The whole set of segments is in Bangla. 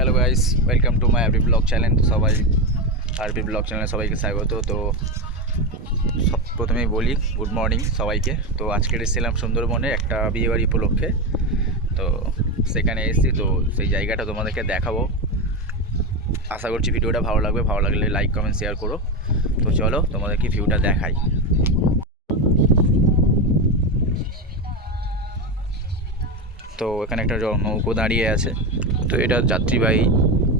Hello guys, welcome to my আরবি ব্লগ চ্যানেল। তো সবাই আরবি ব্লগ চ্যানেলে সবাইকে স্বাগত। তো প্রথমেই বলি গুড মর্নিং সবাইকে। তো আজকে এসেছিলাম সুন্দরবনে একটা বিয়েবাড়ি উপলক্ষে। তো সেখানে এসেছি, তো সেই জায়গাটা তোমাদেরকে দেখাবো। আশা করছি ভিডিওটা ভালো লাগবে, ভালো লাগলে লাইক কমেন্ট শেয়ার করো। তো চলো তোমাদেরকে ভিউটা দেখাই। তো এখানে একটা নৌকো দাঁড়িয়ে আছে। তো এটা যাত্রীবাহী,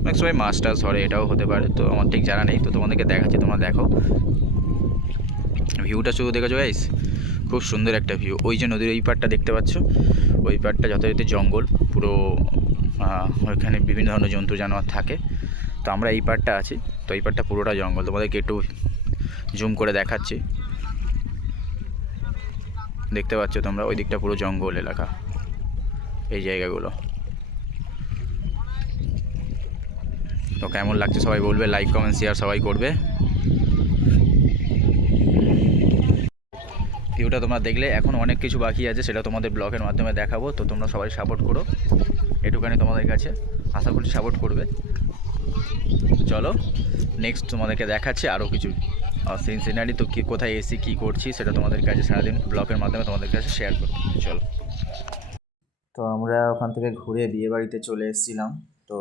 অনেক সময় মাছ টাছ ধরে, এটাও হতে পারে। তো আমার ঠিক জানা নেই, তো তোমাদেরকে দেখাচ্ছি, তোমরা দেখো। ভিউটা শুধু দেখেছো গাইস, খুব সুন্দর একটা ভিউ। ওই যে নদীর ওই পাড়টা দেখতে পাচ্ছ, ওই পাড়টা যথারীতি জঙ্গল পুরো। ওইখানে বিভিন্ন ধরনের জন্তু জানোয়ার থাকে। তো আমরা এই পাড়টা আছি, তো এই পাড়টা পুরোটা জঙ্গল। তোমাদেরকে একটু জুম করে দেখাচ্ছি, দেখতে পাচ্ছ তোমরা ওই দিকটা পুরো জঙ্গল এলাকা, এই জায়গাগুলো। তো কেমন লাগছে সবাই বলবে, লাইক কমেন্ট শেয়ার সবাই করবে। ভিউটা তোমরা দেখলে, এখন অনেক কিছু বাকি আছে, সেটা তোমাদের ব্লগের মাধ্যমে দেখাবো। তো তোমরা সবাই সাপোর্ট করো, এটুখানি তোমাদের কাছে আশা করছি সাপোর্ট করবে। চলো নেক্সট তোমাদেরকে দেখাচ্ছি আরও কিছু সিনারি। তো কী কোথায় এসি, কী করছি, সেটা তোমাদের কাছে সারাদিন ব্লগের মাধ্যমে তোমাদের কাছে শেয়ার করবো। চলো। তো আমরা ওখান থেকে ঘুরে বিয়েবাড়িতে চলে এসেছিলাম। তো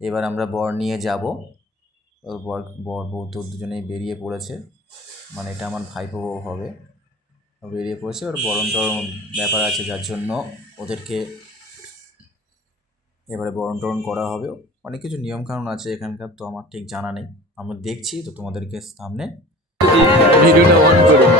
এবার আমরা বর নিয়ে যাব। বর বউ তো দুজনেই বেরিয়ে পড়েছে, মানে এটা আমার ভাইপো বউ হবে, বেরিয়ে পড়েছে। ওর বরণ টরণ ব্যাপার আছে, যার জন্য ওদেরকে এবারে বরণ টরণ করা হবে। অনেক কিছু নিয়মকানুন আছে এখানকার, তো আমার ঠিক জানা নেই। আমরা দেখছি, তো তোমাদেরকে সামনে ভিডিওটা অন করুন।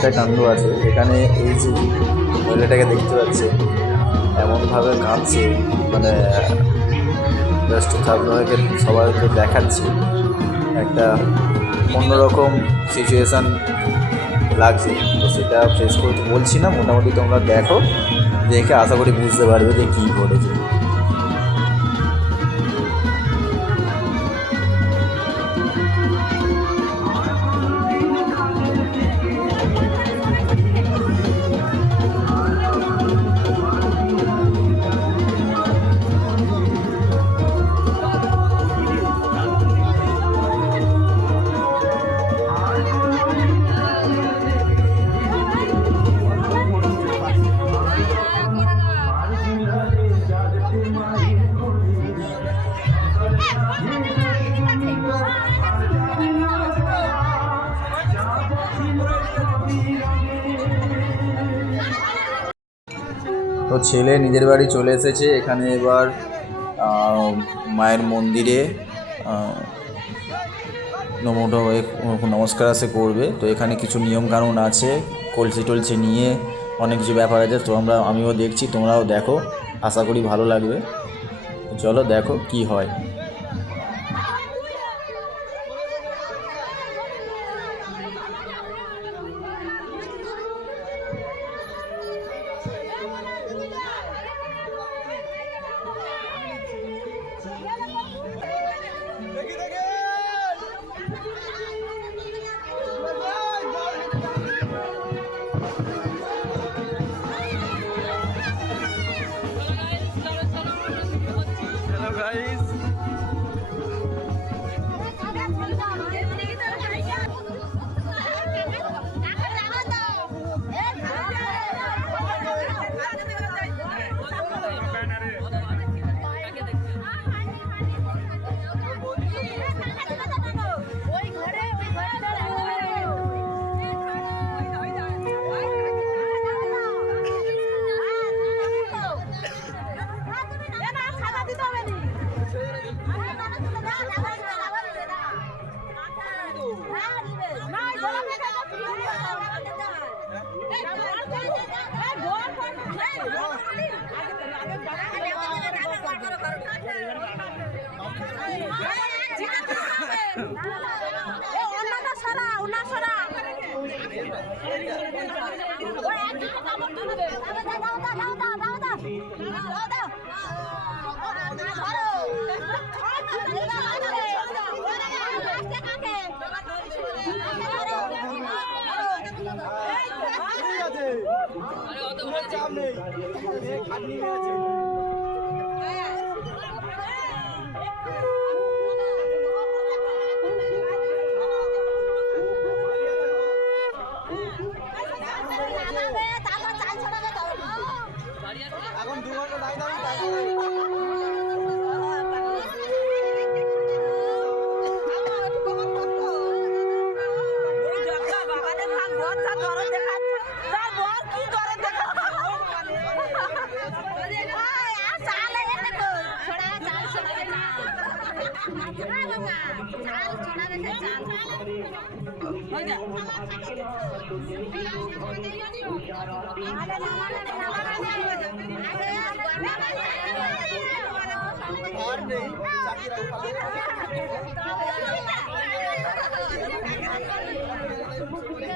একটা কাণ্ড আছে এখানে। এই যে মহিলাটাকে দেখতে পাচ্ছে এমনভাবে কাঁদছে, মানে জাস্ট আপনাদেরকে সবাইকে দেখাচ্ছি, একটা অন্যরকম সিচুয়েশান লাগছে। তো সেটা ফেস করতে বলছি না, মোটামুটি তোমরা দেখো, দেখে আশা করি বুঝতে পারবে যে কী ঘটেছে। তো ছেলে নিজের বাড়ি চলে এসেছে, এখানে এবার মায়ের মন্দিরে নমস্কার আসে করবে। তো এখানে কিছু নিয়মকানুন আছে, কলসি টলসি নিয়ে অনেক কিছু ব্যাপার আছে। তো আমিও দেখছি, তোমরাও দেখো, আশা করি ভালো লাগবে। চলো দেখো কি হয়।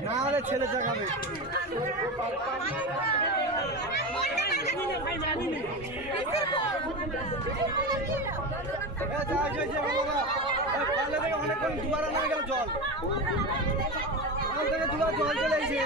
না হলে ছেলে জাগাবে। অনেকক্ষণ দুবার আনা গেল জল, ওখান থেকে দুবার জল চলে এসে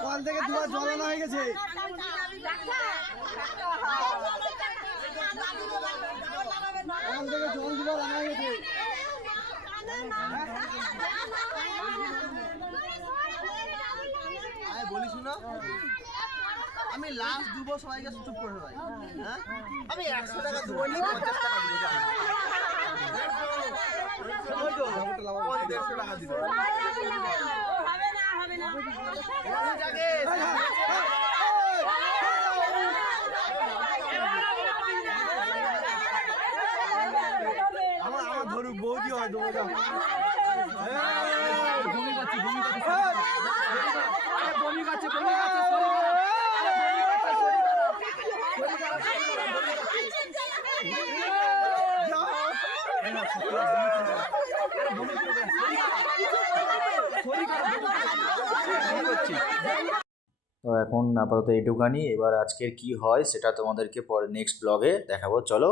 কল থেকে দুবার জল আনা হয়ে গেছে। কল থেকে জল দুবার আনা হয়ে গেছে। বলি শুনো, আমি লাস্ট 2 বছর সবাইকে চুপ করে ভাই, হ্যাঁ আমি 100 টাকা দেবো নি, 50 টাকা দেবো। 150 টাকা দিতে আমার ধরুক বৌদি হয় তোমাকে তো এখন আপাতত এইটুকানি। এবার আজকের কি হয় সেটা তোমাদেরকে পরে নেক্সট ব্লগে দেখাবো। চলো।